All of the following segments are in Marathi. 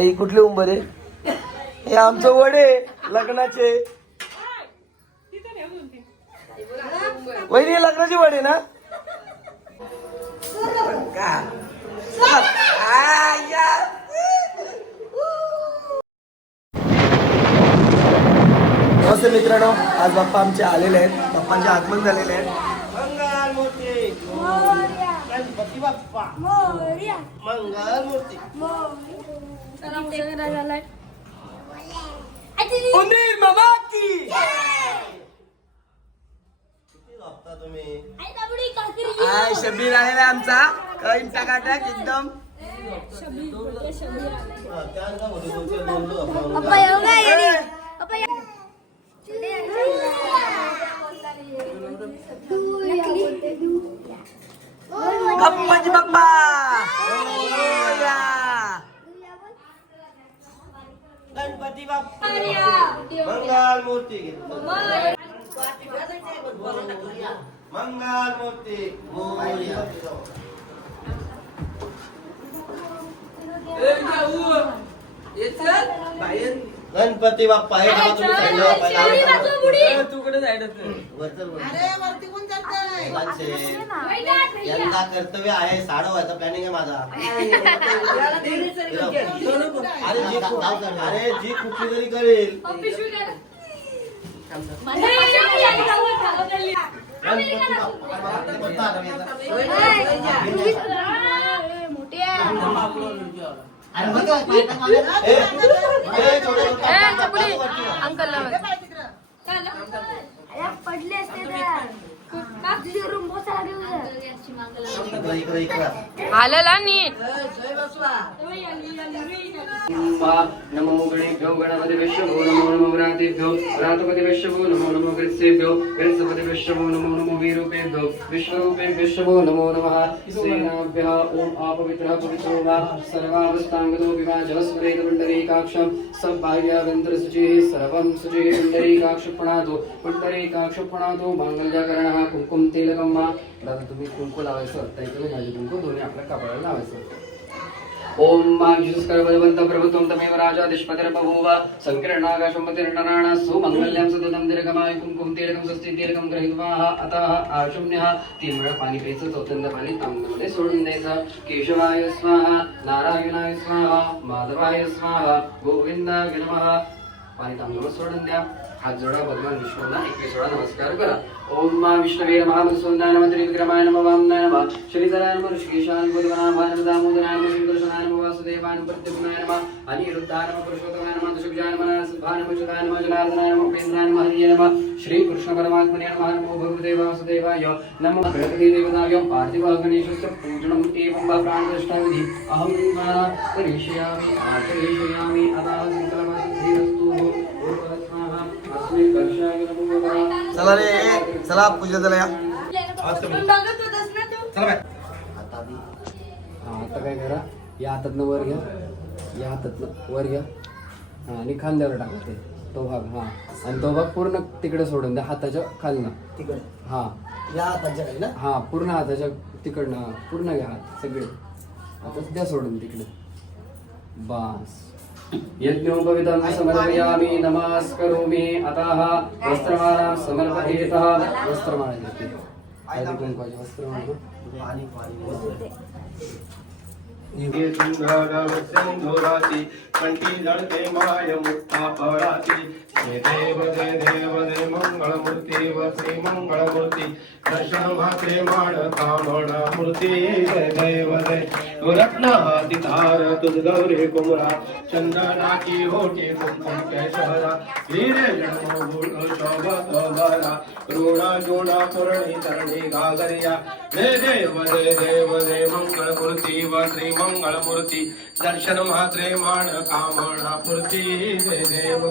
तर ही कुठली उंबर आहे? हे आमचं वडे लग्नाचे. वहिनी लग्नाची वडे ना? का? आ, या. नमस्ते मित्रांनो आज बाप्पा आमचे आलेले आहेत. बाप्पांचे आगमन झालेले आहेत मंगल मूर्ती गणपती बाप्पा. मंगल मूर्ती उंदीर मामा की किती झोपता तुम्ही? आय शबीर आहे आमचा. कैम टाकाटाक एकदम. बाप्पा मोरया. गणपती बाप्पा मंगल मूर्ती घेतलं. मंगल मूर्ती मोरया. गणपती बाप्पा हे तुम्ही साईडला बाप्पाला आवडतं. तू कुठे साईड वरचं बोल. मुलांचे यंदा कर्तव्य आहे साडा व्हायचा प्लॅनिंग आहे माझा अरे जी अरे जी कुठली तरी करेल गणपती बाप्पा कोणता आता मी आता? अरे बघ, जा. पडले असते तर नीट नमो गणेभ्यो गणपति नमो नमो व्रातेभ्यो व्रातपति नमो नमो गृत्सेभ्यो गृत्सपति नमो नमो वीरूपेभ्यो विश्वरूपे नमो नमः. सेनाभ्यः ॐ पवित्रो वा. सर्वावस्थाङ्गतो पुण्डरीकाक्षं सर्वं शुचिः कुंकुम तेल गम्मा. दादा तुम्ही कुंकू लावायचं तर इकडे माझे कुंकू. दोन्ही आपल्या कपाळाला लावायचं ओम माघ्युस्कर बलवंत प्रभुत्वं तमेव राजा दिष्पतिर्बभूव सङ्कीर्णाकाशम्पतिर्नराणा सुमङ्गल्यं सततं दीर्घमाय कुंकुम तिलकं स्वस्ति तिलकं गृहीत्वा अतः आशुम्यः तीन वेळा पाणी प्यायचं चौथ्यांदा पाणी तांब्यामध्ये सोडून द्यायचं. केशवाय स्वाहा नारायणाय स्वाहा माधवाय स्वाहा गोविंदाय नमः. पाणी तांबूळ सोडून द्या. हात जोडा भगवान विष्णूला एकवीस वेळा नमस्कार करा ओम मा विष्णवे नमः मधुसूदनाय नमः त्रिविक्रमाय नमः वामनाय नमः श्रीधराय नमः ऋषिकेशाय नमः बुधवनाभाय नमः दामोदराय नमः श्रीकृष्णाय नमः वासुदेवाय नमः प्रद्युम्नाय नमः अनिरुद्धाय नमः पुरुषोत्तमाय नमः दशभुजाय नमः नरसिंहाय नमः अच्युताय नमः जनार्दनाय नमः उपेन्द्राय नमः हरिये नमः श्रीकृष्ण परमात्मने नमः नमो भगवते वासुदेवाय नमो भगवते देवताय पार्थिवः गणेशस्य पूजनम् एवं वा प्राणप्रतिष्ठाविधि अहं द्वारा करिष्यामि आचरिष्यामि अतः सङ्कल्पसिद्धिरस्तु चला रे चला पूजा झाला या. ना तू आता आधी हा आता काय करा? या हातातनं वर घ्या. या हातातनं वर घ्या. हा आणि खांद्यावर टाका ते. तो भाग हा. आणि तो भाग पूर्ण तिकडे सोडून द्या हाताच्या खालनं. तिकडे. हा. या हाताच्या खाली ना? हा पूर्ण हाताच्या तिकडनं पूर्ण घ्या हात सगळे. आता द्या सोडून तिकडे. बस. यज्ञोपवितं समर्पयामि नमस्करोमि। अतः वस्त्रमालां समर्पयेतः पाणी सिंधुराती कंठी जळते माय मुठा पळाती देव जय देव जय मंगळ मूर्ती व श्री मंगळ माण कामण मूर्ती. जय देव जय. रत्न हाती तुझ गौरी कुमरा चंदनाची होटी कुंकुम केशरा. हिरे जन्म शोभत भरा. ऋणा जोडा पुरणी तरणी गागरिया. जय देव जय देव जय मंगळ मूर्ती व श्री मंगळ मूर्ती दर्शन मात्रे माण कामणा पूर्ती जय देव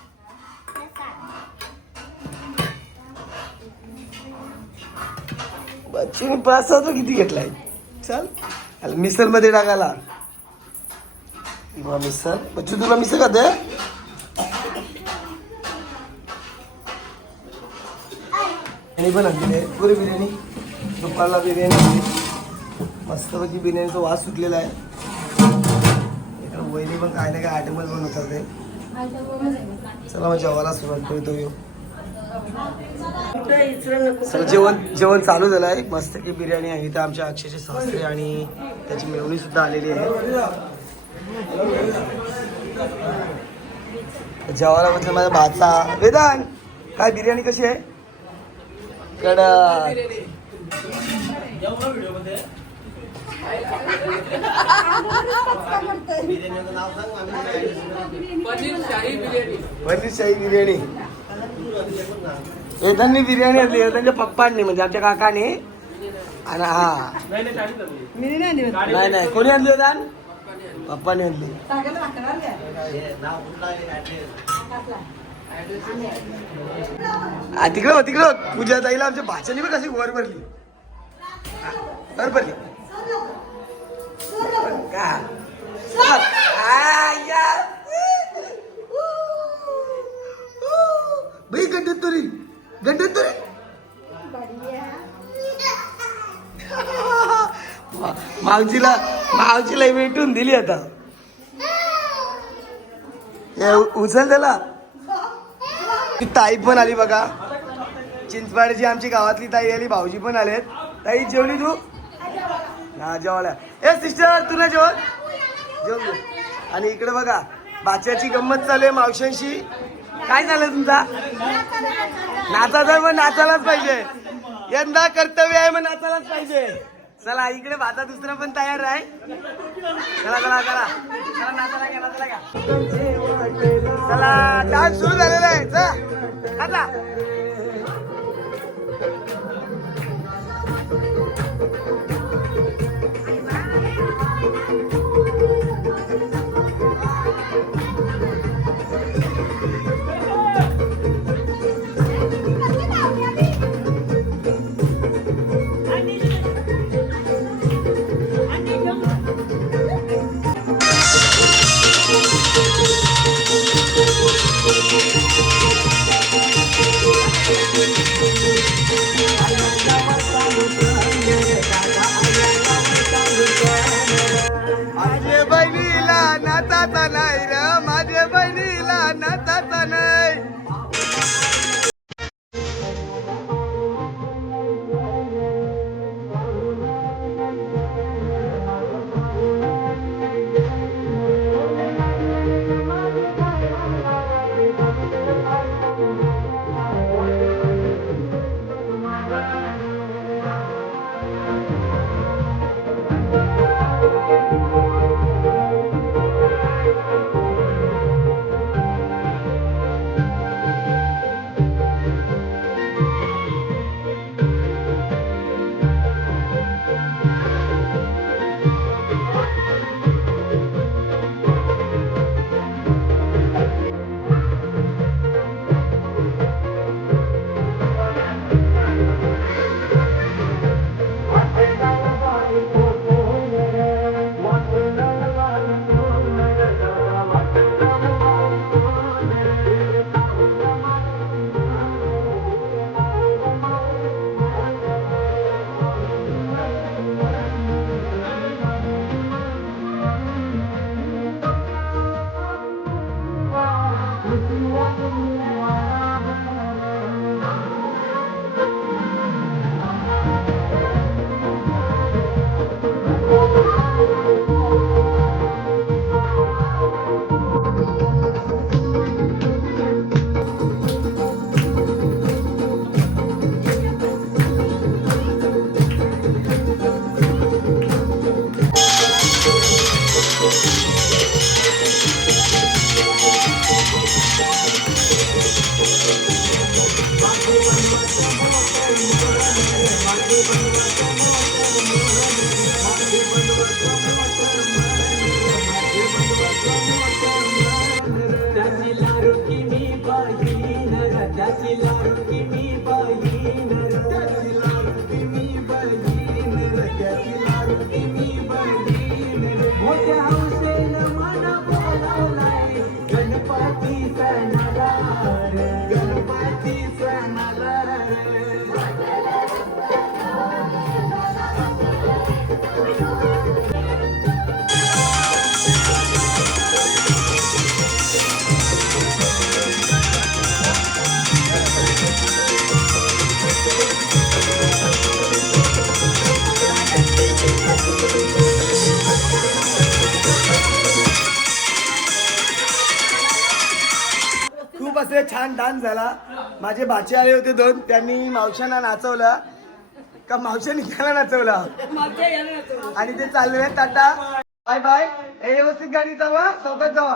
मी पाच सहा तो किती घेतलाय? चल. मिसळमध्ये टाकायला. मिसळ बच्चू तुला मिसळ खाते बिर्याणी पण आणलेली आहे. पुरी बिर्याणी दुपारला बिर्याणी. मस्तपैकी बिर्याणीचा वास सुटलेला आहे. इकडं वहिनी पण काय ना काय आयटमच बनवतात ते. चला मग जेवायला सुरुवात करतो येऊ. चला जेवण जेवण चालू झालं आहे. मस्त की बिर्याणी आहे. इथं आमच्या अक्षयचे सासरे आणि त्याची मेवणी सुद्धा आलेली आहे. जेवायला म्हटलं माझ्या भाचा. वेदान काय बिर्याणी कशी आहे? कडक. पनीर शाही बिर्याणी. वेदांनी बिर्याणी आणली वेदांच्या पप्पांनी म्हणजे आमच्या काकाने. आणि हा. नाही नाही कोणी आणली वेदान पप्पाने आणली. आ, तिकडं हो, तिकडं हो. पूजा ताईला आमच्या भाच्याने पण कशी वर भरली. हा, वर भरली. मावजीला मावजीला भेटून दिली आता. उचल त्याला. ती ताई पण आली बघा. चिंचपाड्याची आमची गावातली ताई आली भाऊजी पण आलेत. ताई जेवली तू? हा जेवायला. ए सिस्टर तू ना जेवण जेवण आणि इकडे बघा बाच्याची गंमत चालू आहे मावशांशी काय झालं तुमचा? नाचायचं आहे मग नाचायलाच पाहिजे. यंदा कर्तव्य आहे मग नाचायलाच पाहिजे. चला इकडे भाता दुसरा पण तयार आहे. चला चला चला. चला नाचायला घ्या नाचायला घ्या. चला डान्स सुरू झालेला आहे. चला. डान्स झाला. माझे बाचे आले होते दोन त्यांनी मावशांना नाचवलं. का मावशांनी त्याला नाचवलं. आणि ते चालले टाटा. Bye bye. हे व्यवस्थित गाडी चालवा चौकात जावा.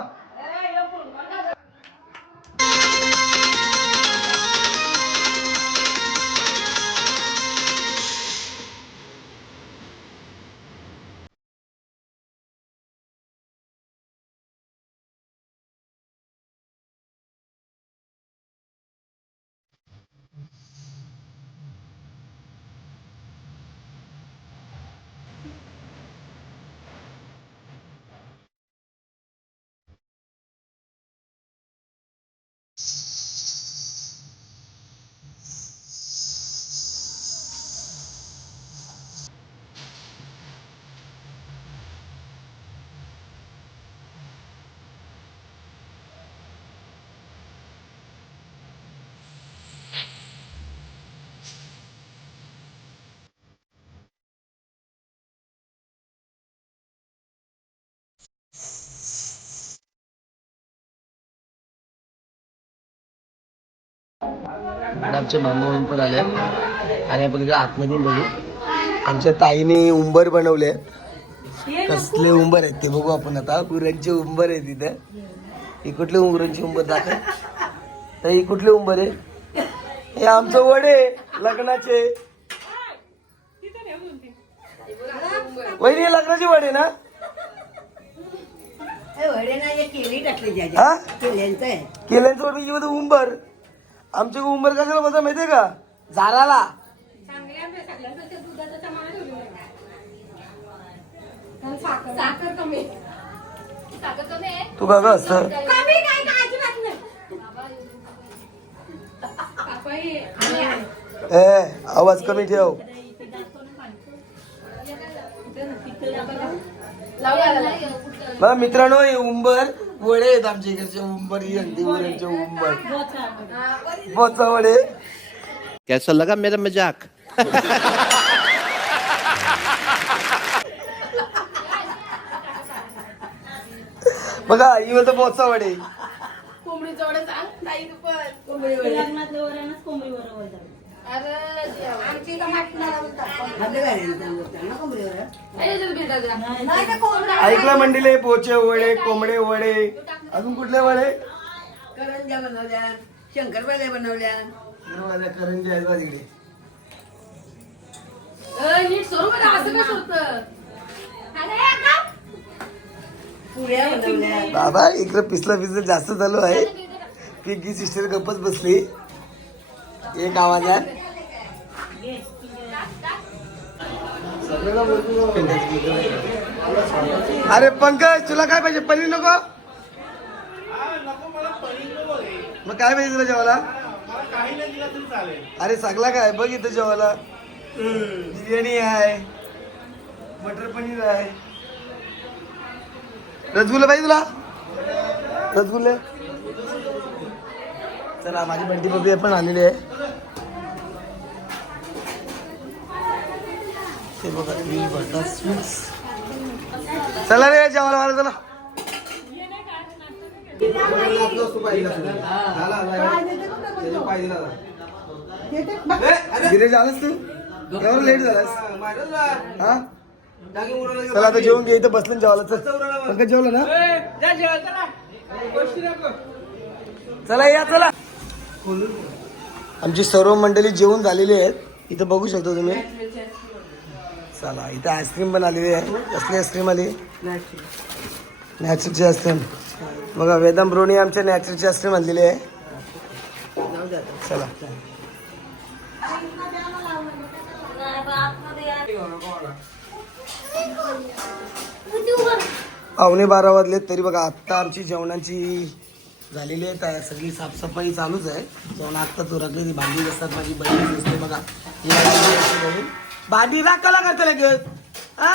आमचे मामा पण आले. आणि आपण इकडे आतमध्ये बघू. आमच्या ताईने उंबर बनवले कसले उंबर आहेत ते बघू आपण आता. उरणचे उंबर आहे तिथे ही कुठले उंबरांची उंबर दाखव. तर ही कुठले उंबर आहे? हे आमचं वडे लग्नाचे. वहिनी लग्नाचे वडे ना? केल्यांचं केल्यांचं वडे म्हणजे उंबर. आमचे उंबर कशाला बसा माहितीये का? झाडाला. तू का ग असतं ए आवाज कमी ठेव. बघा मित्रांनो हे उंबर वडे आहेत आमच्या इकडचे उंबर ही अगदी उरणचे उंबर. बोचा वडे कैसा लगा मेरा मजाक? बघा ही बोलतो बोचा वडे ऐकलं मंडीले पोचे वडे कोंबडे वडे अजून कुठले वडे? करंज्या बनवल्या शंकरपाल्या बनवल्या दरवाजा करंजी आहेत बघा तिकडे नीट सोडू का असं काय सोडतं पुऱ्या बनवल्या बाबा इकडे पिसलं पिसलं जास्त चालू आहे. पिंकी सिस्टर गप्पच बसली. एक आवाज आहे. अरे पंकज तुला काय पाहिजे? पनीर नको? मग काय पाहिजे तुला जेवायला? अरे सगळा काय? बघ इथं जेवायला. बिर्याणी आहे. मटर पनीर आहे. रसगुल्ला पाहिजे तुला? रसगुल्ले? चला माझी बंटी बबी पण आलेली आहे. ते बघा मी बटर स्वीट्स चला रे जेवायला मला चला. गिरे झालास तू? एवढं लेट झालास? हा? चला आता जेवून घे इथं बसलं जेवायला चल. पंकज जेवलं ना? चला या चला. आमची सर्व मंडळी जेवून झालेली आहेत. इथं बघू शकता तुम्ही. चला इथं आईस्क्रीम पण आलेली आहे. कसली आईस्क्रीम आली? नॅचरलची आईस्क्रीम बघा वेदाम ब्रोनी आमच्या नॅचरलची आईस्क्रीम आणलेली आहे. चला. पावणे बारा वाजले तरी बघा आत्ता आमची जेवणाची झालेली आहे. तयार सगळी साफसफाई चालूच आहे. जाऊन आत्ता तू ती भांडी असतात माझी बहीण दिसते बघा. भांडी राग का लागत लगेच? हा?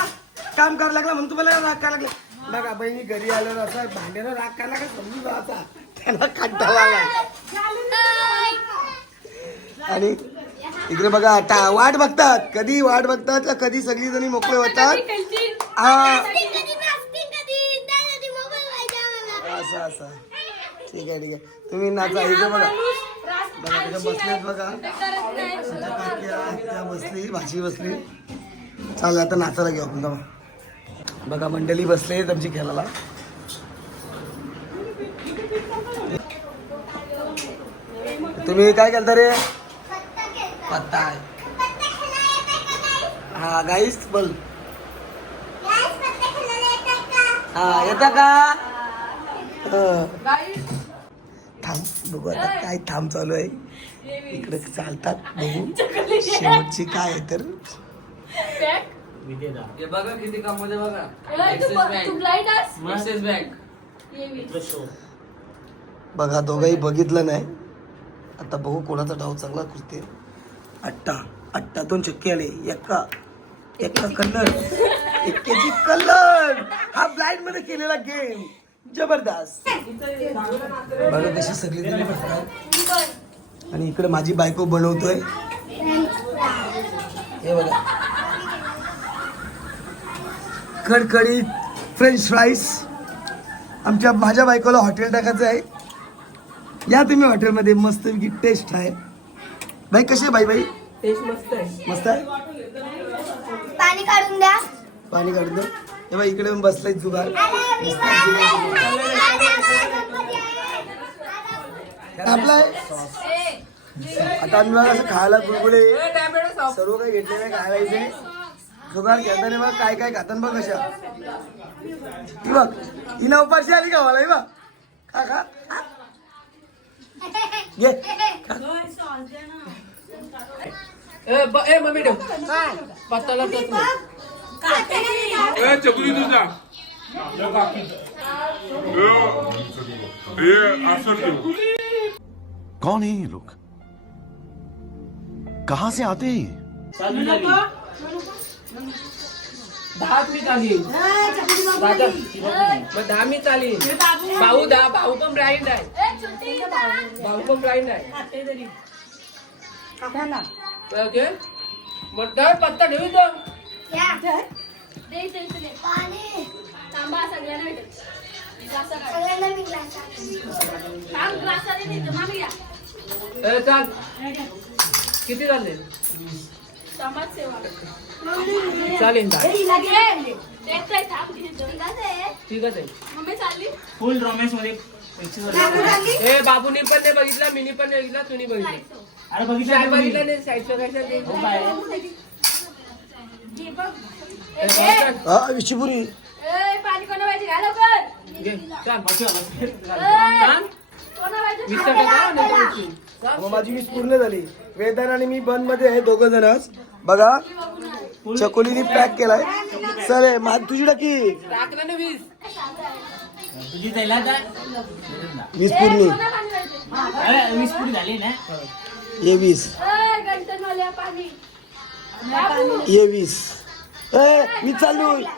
काम करायला लागलं म्हणून तुम्हाला राग का लागलं? बघा बहिणी घरी आल्यावर असं भांड्याला राग का लागत? समजून जायचा त्याला कंटाळा आला आणि इकडे बघा टा वाट बघतात. कधी वाट बघतात का कधी सगळी जणी मोकळे होतात? हा. असं असं. ठीक आहे ठीक आहे. तुम्ही नाचा इकडे बघा. बघा तिथे बसलेत बघा. त्या बसली भाजी बसली. चालेल आता नाचायला घेऊ आपण बघा मंडळी बसले आहेत आमची खेळायला. तुम्ही काय करता रे? पत्ता हा गाईस बोल. हा येता का? हं. थांब बघू आता काय थांब चालू आहे. इकडे चालतात बघू. शेवटची काय आहे तर. हे बघा किती कमवले बघा. बघा दोघंही बघितलं नाही. आता बघू कोणाचा डाव चांगला करते अट्टा अट्टा दोन चक्के आले. एका एका कलर. एक्क्याची कलर. हा ब्लाइंडमध्ये केलेला गेम जबरदस्त. बघा कशी सगळी जणी आणि इकडे माझी बायको बनवतोय. हे बघा. कडकडीत फ्रेंच फ्राईज आमच्या माझ्या बायकोला हॉटेल टाकायचं आहे. या तुम्ही हॉटेलमध्ये मस्त टेस्ट आहे. बाई कशी आहे बाई बाई? टेस्ट मस्त आहे. मस्त आहे? पाणी काढून द्या. पाणी काढून दे. हे बाई इकडे येऊन बसलाय जुगार आपलाय आता आम्ही बघा असं खायला बुलबुले सर्व काही घेतले नाही खायला इथे. जुगार घेताना बघ काय काय खातात बघ कशा बघ ही ना उपाशी आली का मला ही बघ. खा खा. घे. ए मम्मी ठेव. पत्ताला टच नाही. कौन है ये लोग? कहाँ से आते हैं ये? दहा मी चाली मग दहा मी चाली भाऊ दहा भाऊ पण ब्राईंड आहे भाऊ पण ब्राईंड आहे मग दर पत्ता ठेवू तो किती झाले? समाज सेवा. चालेल चालेल. देत आहे. फुल रोमॅन्समध्ये ए बाबूनी पण नाही बघितला मिनी पण नाही बघितला तुम्ही बघितलं. अरे बघितलं? बघितलं नाही साईडचं काय? हो. हा. चाल. मग माझी वीस पूर्ण झाली. वेदान आणि मी बंदमध्ये आहे दोघ जणच. बघा चकोलीने पॅक केलाय. चल मा तुझी टाकी. वीस. पूर्णी. वीस पुरी झाली ना? ये वीस. ये वीस. ए मी चालू हा.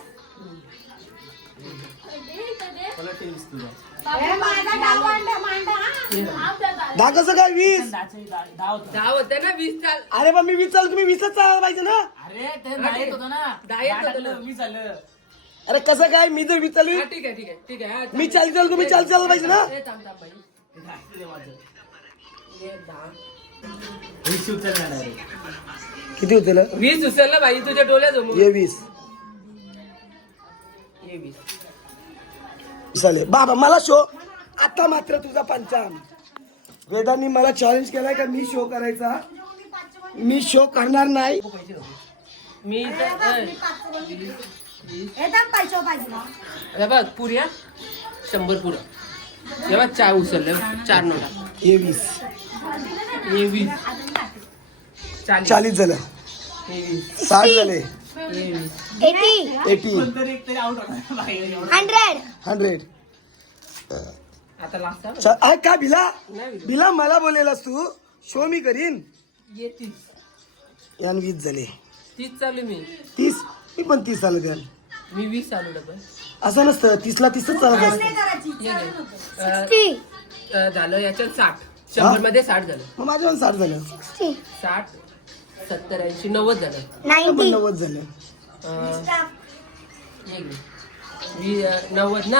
दहा कसं काय वीस दहा होतं. ना वीस चाल अरे पण मी वीस चालू तुम्ही वीसच चालायला पाहिजे ना अरे ते दहा येत होतं ना दहा येत होतं टाकलं, ना. वीस झालं अरे कसं काय मी जर वीस चालू हा, ठीक आहे ठीक आहे ठीक आहे हा, मी. चाळीस चालू तुम्ही चाळीस चालायला पाहिजे ना ए, थांब, थांब, बाई. दहा. वीस उचलणार. किती होते ना वीस उचलला भाई तुझ्या डोळ्यासमोर ये वीस. ये वीस. चालेल बाबा मला शो आता मात्र तुझा पंचांग वेदांनी मला चॅलेंज केलाय का मी शो करायचा? मी शो करणार नाही. मी बघ पुऱ्या शंभर पुऱ्या हे बघ चार उचलले चार नोटा. ये वीस. वीस. चाळीस झालं. साठ झाले. एटी. हंड्रेड. हंड्रेड. आता लास्ट का भिला? भिला. मला बोलेलास तू. शो मी करीन. ये तीस यान वीस झाले. तीस चालू मी. तीस? मी पण तीस चालत याल मी वीस चालू डबल. असं नसतं. तीसला तीसच चालत असतं अं, झालं. याच्यात साठ. शंभरमध्ये साठ झालं. मग माझ्या पण साठ झालं. साठ. सत्तर ऐंशी नव्वद झालं. नाईन्टी. नव्वद झालं. अं. वी- नव्वद ना?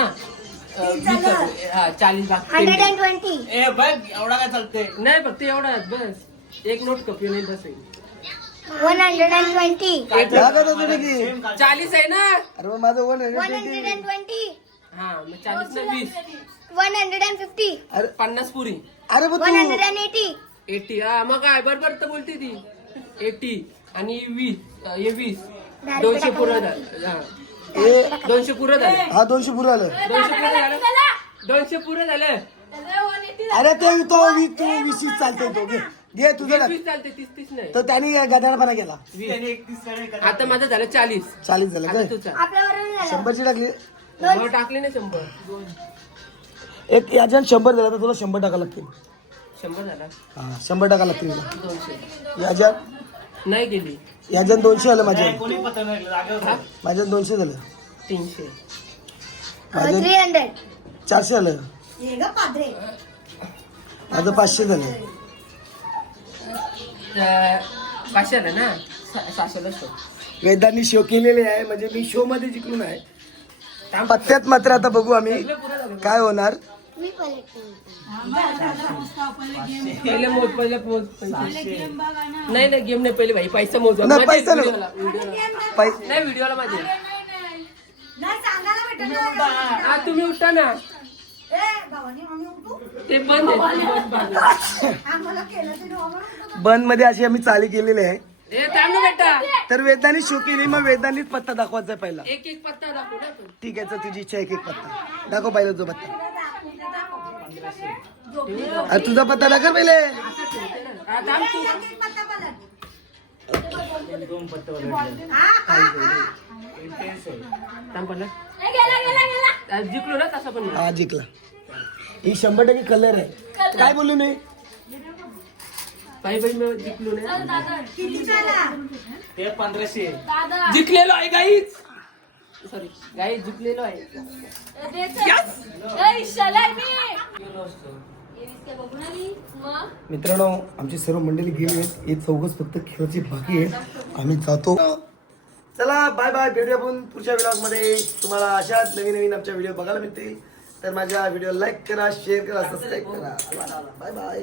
अं, वीस झालं. हा चाळीस बाकी हंड्रेड अँड ट्वेंटी ए बघ एवढा काय चालतंय? नाही फक्त एवढाच बस. एक नोट कपी नाही बस वन हंड्रेड अँड ट्वेंटी की? चाळीस आहे ना? अरे मग माझं one one hundred and twenty हा मग चाळीस ना वीस. वन हंड्रेड अँड फिफ्टी अरे पन्नास पुरी. अरे मग वन हंड्रेड तू अँड एटी एटी हा मग काय? बरोबर तर बोलते ती. एटी आणि वीस हे वीस. दोनशे पुरं झालं. हा. ए दोनशे पुरं झालं. हा दोनशे पुरं आलं दोनशे पुरं झालं. दोनशे पुरं झालं. अरे ते तो वीस तू वीस चालते तो. घे घे तुझं वीस. वीस चालते तीस तीस नाही. तर त्यांनी गदारपणा केला. वीस. आता माझं झालं चाळीस. चाळीस झालं आता काय? चाल झालं. शंभरची टाकली. मग टाकले ना शंभर. एक याच्यात शंभर झालं तर तुला शंभर टाका लागतील. शंभर झाला. हा शंभर टाका लागतील. तुला दोनशे याच्यात नाही गेली. याच्यात दोनशे आलं माझ्या? माझ्यात दोनशे झालं. तीनशे. थ्री हंड्रेड चारशे आलं. माझं पाचशे झालं. अं, पाचशे आलं ना? सा- सहाशेला शो वेदांनी शो केलेले आहे. म्हणजे मी शो मध्ये जिंकलो नाही. पत्त्यात मात्र आता बघू आम्ही काय होणार. मी पलट पहिले मोज पहिले मोज पैसे नाही नाही गेम नाही पहिले भाई पैसा मोज. नाही, पैसा नाही. व्हिडिओला माझे. हा तुम्ही उठा ना. ते बंद आहे. बंदमध्ये अशी आम्ही चाली केलेली आहे. तर वेदांनी शो केली मग वेदांनीच पत्ता दाखवायचा पहिला. एक एक पत्ता दाखव ना तू. ठीक आहे तुझी इच्छा एक एक पत्ता. दाखव पहिला जो पत्ता. अरे तुझा पत्ता दाखव पहिले. हा, थांब तू. थांब आ, जिंकलो ना तसा पण. हा जिंकला. ही शंभर टक्के कलर आहे. काय बोलू मी? बाई बाई मी जिंकलो नाही. ते पंधराशे. दादा. जिंकलेलो आहे गाईच सॉरी गाई जिंकलेलो आहे. मित्रांनो आमची सर्व मंडळी गेली आहेत. हे चौघच फक्त खेळाची बाकी आहे आम्ही जातो. चला बाय बाय भेटूया आपण पुढच्या व्हिडिओमध्ये. तुम्हाला अशाच नवीन नवीन आमच्या व्हिडिओ बघायला मिळतील. तर माझ्या व्हिडिओ लाईक करा शेअर करा सबस्क्राईब करा. Bye bye